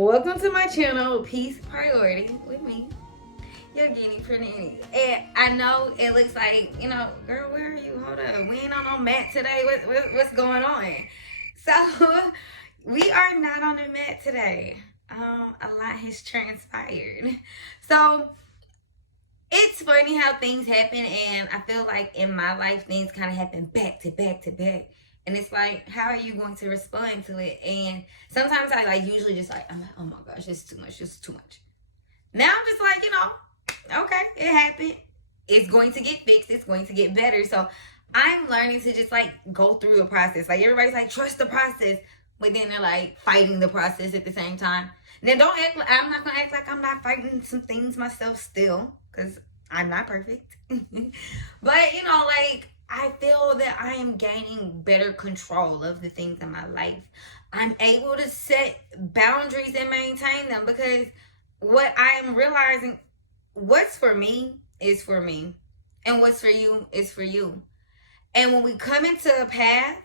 Welcome to my channel, Peace Priority, with me, your guinea pretty. And I know it looks like, girl, where are you? Hold up, we ain't on no mat today. What's going on? So, we are not on the mat today. A lot has transpired. So, it's funny how things happen, and I feel like in my life, things kind of happen back to back to back. And it's like, how are you going to respond to it? And sometimes I usually just I'm like, oh my gosh, it's too much, it's too much. Now I'm just like, okay, it happened. It's going to get fixed, it's going to get better. So I'm learning to just go through the process. Like everybody's like, trust the process, but then they're like fighting the process at the same time. Now don't act like, I'm not gonna act like I'm not fighting some things myself still, because I'm not perfect. But I feel that I am gaining better control of the things in my life. I'm able to set boundaries and maintain them, because what I am realizing, what's for me is for me, and what's for you is for you. And when we come into a path,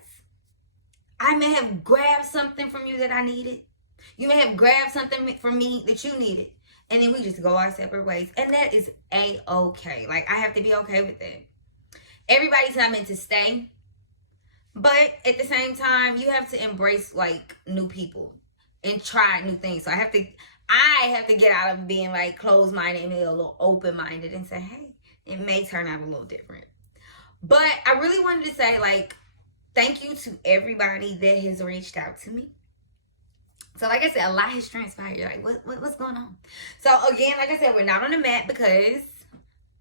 I may have grabbed something from you that I needed. You may have grabbed something from me that you needed. And then we just go our separate ways. And that is A-okay. I have to be okay with that. Everybody's not meant to stay. But at the same time, you have to embrace new people and try new things. So I have to get out of being closed-minded and be a little open-minded and say, hey, it may turn out a little different. But I really wanted to say thank you to everybody that has reached out to me. So like I said, a lot has transpired. What's going on? So again, like I said, we're not on the mat because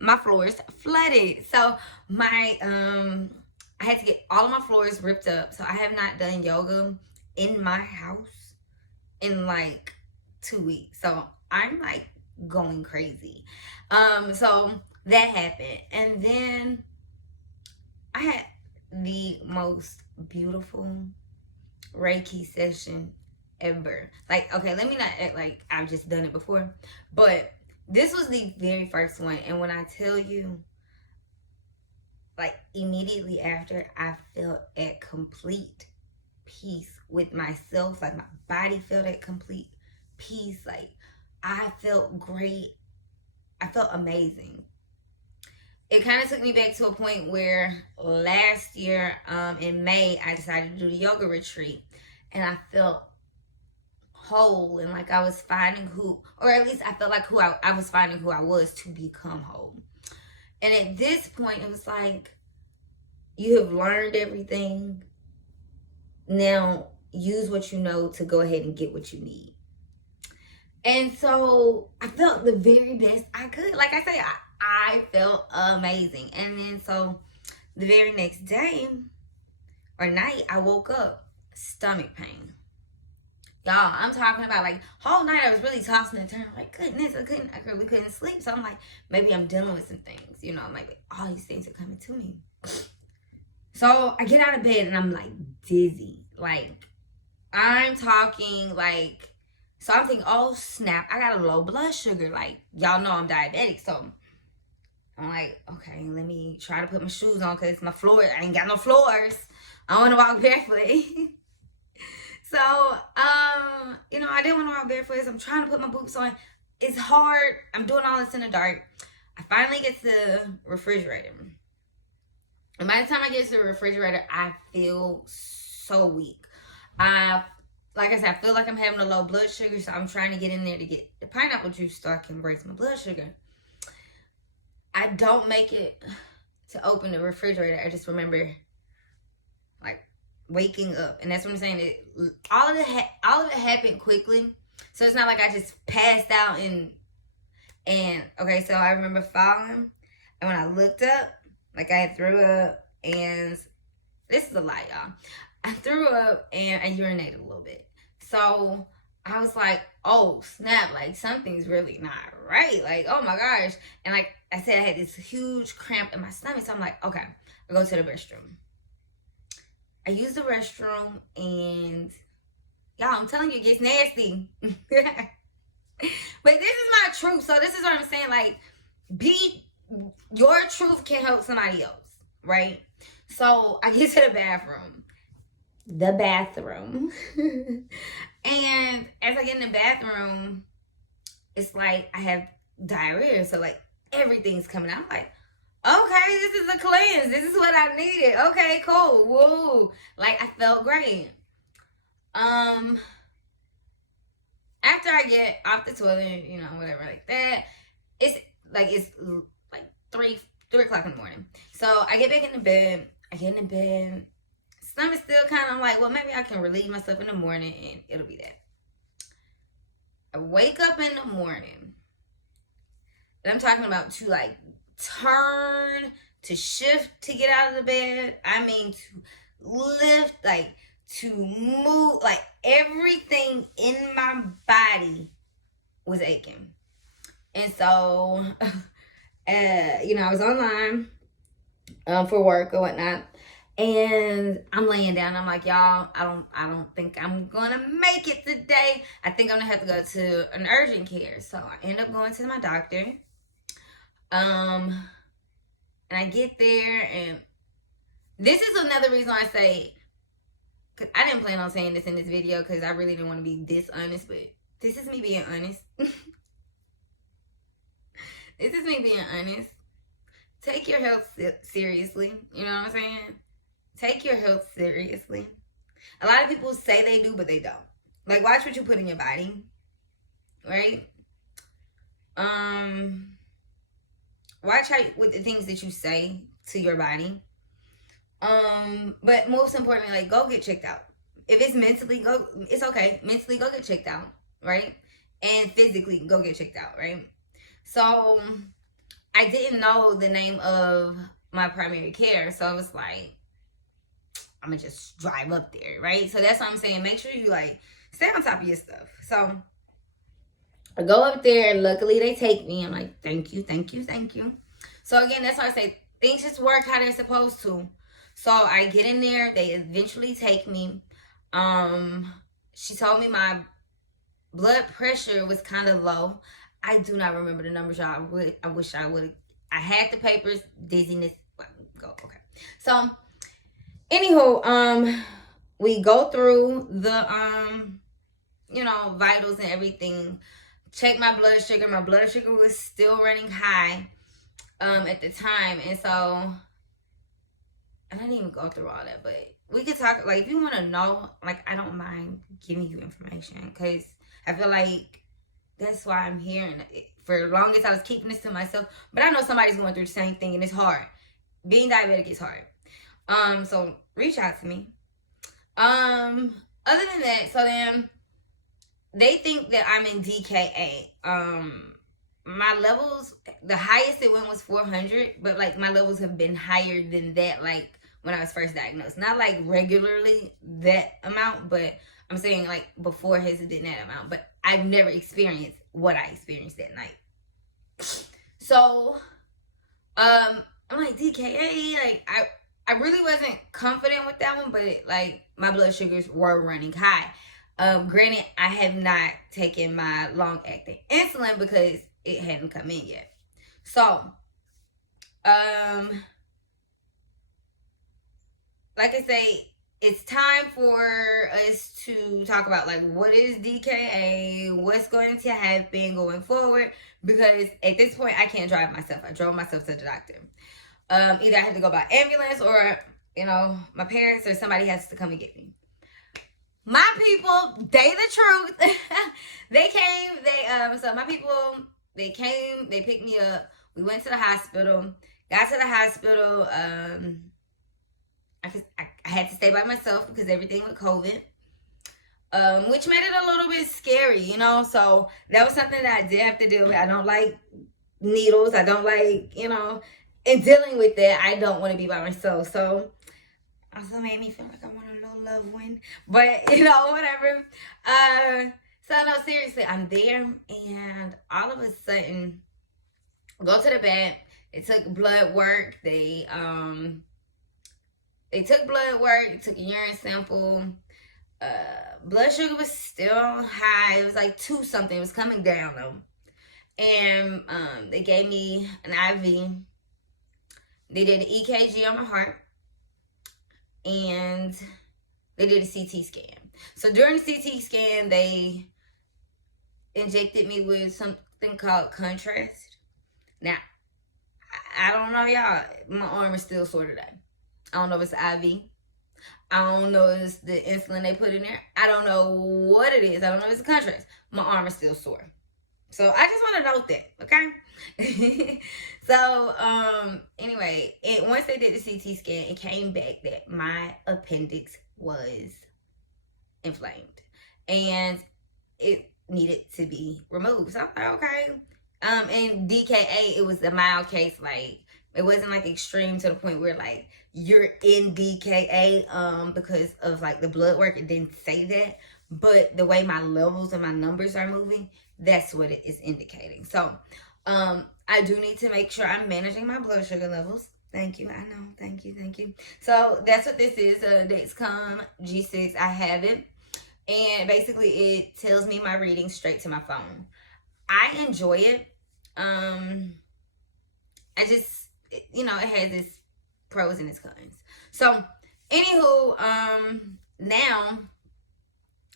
my floors flooded. So I had to get all of my floors ripped up. So I have not done yoga in my house in 2 weeks. So I'm going crazy. So that happened. And then I had the most beautiful Reiki session ever. Okay, let me not act like I've just done it before, but this was the very first one. And when I tell you, immediately after, I felt at complete peace with myself. My body felt at complete peace. I felt great. I felt amazing. It kind of took me back to a point where last year in May, I decided to do the yoga retreat, and I felt whole, and I was finding or at least I felt I was finding who I was to become whole. And at this point, it was you have learned everything. Now use what you know to go ahead and get what you need. And so I felt the very best I could. Like I say, I felt amazing. And then so the very next day or night, I woke up stomach pain. Y'all, I'm talking about whole night I was really tossing and turning. Goodness, I really couldn't sleep. So I'm maybe I'm dealing with some things, all these things are coming to me. So I get out of bed and I'm dizzy. I'm talking so I'm thinking, oh snap, I got a low blood sugar. Y'all know I'm diabetic. So I'm okay, let me try to put my shoes on, because my floor, I ain't got no floors. I want to walk barefoot. So, I didn't want to walk barefoot. So I'm trying to put my boots on. It's hard. I'm doing all this in the dark. I finally get to the refrigerator. And by the time I get to the refrigerator, I feel so weak. Like I said, I feel like I'm having a low blood sugar. So I'm trying to get in there to get the pineapple juice so I can raise my blood sugar. I don't make it to open the refrigerator. I just remember waking up, and that's what I'm saying. All of it happened quickly, so it's not I just passed out and okay. So I remember falling, and when I looked up, I threw up, and this is a lie, y'all. I threw up and I urinated a little bit. So I was oh snap, something's really not right. Oh my gosh. And I said, I had this huge cramp in my stomach. So I'm okay, I go to the restroom. I use the restroom, and y'all, I'm telling you, it gets nasty. But this is my truth. So this is what I'm saying. Your truth can help somebody else, right? So I get to the bathroom. And as I get in the bathroom, it's like I have diarrhea. So like everything's coming out. I'm like, okay, this is a cleanse. This is what I needed. Okay, cool. Woo. Like I felt great. After I get off the toilet, you know, whatever like that, it's like 3 o'clock in the morning. So I get back in the bed. I get in the bed. Stomach's still kind of like, well, maybe I can relieve myself in the morning and it'll be that. I wake up in the morning. And I'm talking about to like turn, to shift, to get out of the bed. I mean to lift, like to move, like everything in my body was aching. And so, you know, I was online for work or whatnot. And I'm laying down. I'm like, y'all, I don't think I'm gonna make it today. I think I'm gonna have to go to an urgent care. So I end up going to my doctor. And I get there, and this is another reason why I say, cause I didn't plan on saying this in this video because I really didn't want to be dishonest, but this is me being honest. This is me being honest. Take your health seriously. You know what I'm saying? Take your health seriously. A lot of people say they do, but they don't. Like, watch what you put in your body. Right? Watch how with the things that you say to your body. But most importantly, like, go get checked out. If it's mentally, it's okay. Mentally, go get checked out, right? And physically, go get checked out, right? So, I didn't know the name of my primary care, so I was like, I'm gonna just drive up there, right? So that's what I'm saying. Make sure you like stay on top of your stuff. So I go up there, and luckily they take me. I'm like, thank you, thank you, thank you. So again, that's why I say things just work how they're supposed to. So I get in there. They eventually take me. She told me my blood pressure was kind of low. I do not remember the numbers, y'all. I wish I would. I had the papers. Dizziness. Go. Okay. So, anywho, we go through the you know, vitals and everything. Check my blood sugar. My blood sugar was still running high at the time, and so I didn't even go through all that. But we could talk. Like, if you want to know, like, I don't mind giving you information because I feel like that's why I'm here. And for the longest, I was keeping this to myself. But I know somebody's going through the same thing, and it's hard. Being diabetic is hard. So reach out to me. Other than that, so then they think that I'm in DKA. My levels, the highest it went was 400, but like my levels have been higher than that, like when I was first diagnosed. Not like regularly that amount, but I'm saying like before his it didn't that amount. But I've never experienced what I experienced that night. So, I'm like, DKA, like I really wasn't confident with that one, but like my blood sugars were running high. Granted, I have not taken my long-acting insulin because it hadn't come in yet. So, like I say, it's time for us to talk about like what is DKA, what's going to happen going forward, because at this point I can't drive myself. I drove myself to the doctor. Either I had to go by ambulance or, you know, my parents or somebody has to come and get me. My people, they the truth. They came, so my people, they came, they picked me up. We went to the hospital. Got to the hospital. I had to stay by myself because everything with COVID, which made it a little bit scary, you know. So that was something that I did have to deal with. I don't like needles. I don't like, you know, and dealing with that, I don't want to be by myself. So also made me feel like I want a little loved one, but you know, whatever. So no, seriously, I'm there, and all of a sudden, go to the bed. They took blood work. They took blood work, took a urine sample. Blood sugar was still high. It was like 2 something. It was coming down though. And they gave me an IV. They did an EKG on my heart. And they did a CT scan. So during the CT scan, they injected me with something called contrast. Now, I don't know, y'all. My arm is still sore today. I don't know if it's IV. I don't know if it's the insulin they put in there. I don't know what it is. I don't know if it's a contrast. My arm is still sore. So I just want to note that, okay? So, anyway, once they did the CT scan, it came back that my appendix was inflamed. And it needed to be removed. So I'm like, okay. And DKA, it was a mild case. Like, it wasn't like extreme to the point where like you're in DKA because of like the blood work. It didn't say that, but the way my levels and my numbers are moving, that's what it is indicating. So I do need to make sure I'm managing my blood sugar levels. Thank you. I know. Thank you. So that's what this is. Dexcom G6. I have it. And basically it tells me my readings straight to my phone. I enjoy it. I just, it has its pros and its cons. So, anywho, now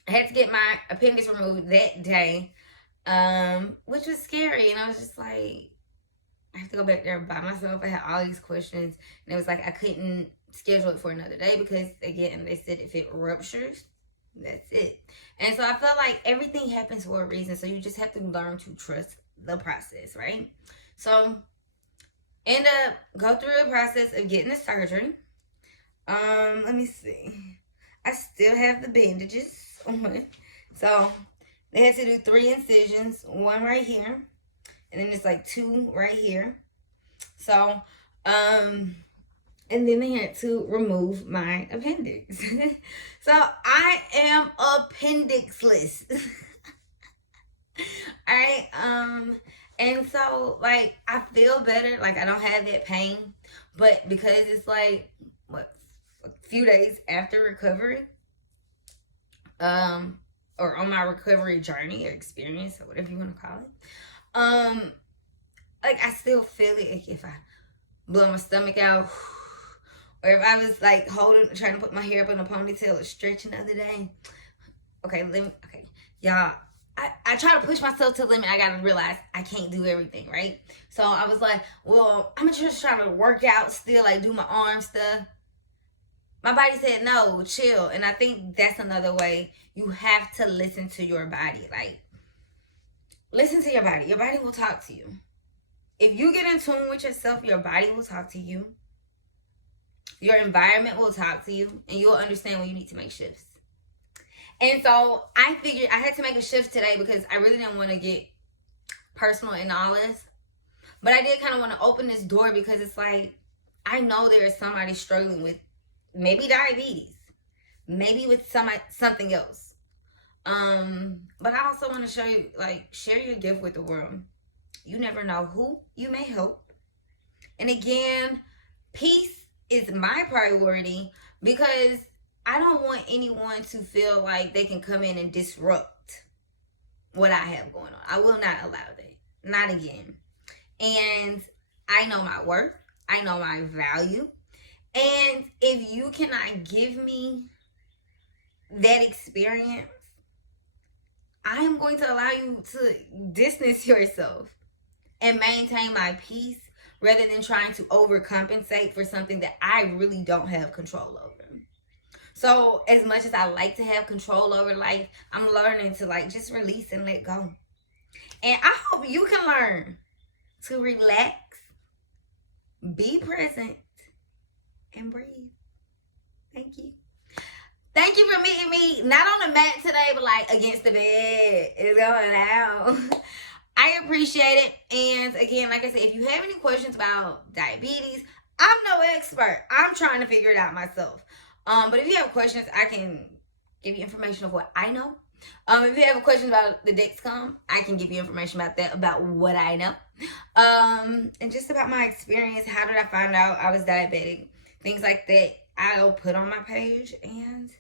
I had to get my appendix removed that day, which was scary. And I was just like, I have to go back there by myself. I had all these questions, and it was like I couldn't schedule it for another day because, again, they said if it ruptures, that's it. And so I felt like everything happens for a reason. So you just have to learn to trust the process, right? So end up go through the process of getting the surgery. Let me see. I still have the bandages on. So they had to do 3 incisions, 1 right here, and then it's like 2 right here. So and then they had to remove my appendix. So I am appendixless. Alright, and so like I feel better, like I don't have that pain, but because it's like a few days after recovery, or on my recovery journey or experience or whatever you want to call it, like I still feel it. Like if I blow my stomach out, or if I was like trying to put my hair up in a ponytail or stretching the other day. Okay, y'all, I try to push myself to the limit. I gotta realize I can't do everything, right? So I was like, well, I'm just trying to work out still, like do my arm stuff. My body said, no, chill. And I think that's another way. You have to listen to your body. Like, listen to your body. Your body will talk to you. If you get in tune with yourself, your body will talk to you. Your environment will talk to you, and you'll understand when you need to make shifts. And so I figured I had to make a shift today because I really didn't want to get personal in all this. But I did kind of want to open this door because it's like, I know there is somebody struggling with maybe diabetes, maybe with something else. But I also want to show you, like, share your gift with the world. You never know who you may help. And again, peace is my priority because I don't want anyone to feel like they can come in and disrupt what I have going on. I will not allow that. Not again. And I know my worth. I know my value. And if you cannot give me that experience, I am going to allow you to distance yourself and maintain my peace rather than trying to overcompensate for something that I really don't have control over. So as much as I like to have control over life, I'm learning to like just release and let go. And I hope you can learn to relax, be present, and breathe. Thank you. Thank you for meeting me, not on the mat today, but like against the bed. It's going out. I appreciate it. And again, like I said, if you have any questions about diabetes, I'm no expert. I'm trying to figure it out myself. But if you have questions, I can give you information of what I know. If you have a question about the Dexcom, I can give you information about that, about what I know. And just about my experience. How did I find out I was diabetic? Things like that I'll put on my page. And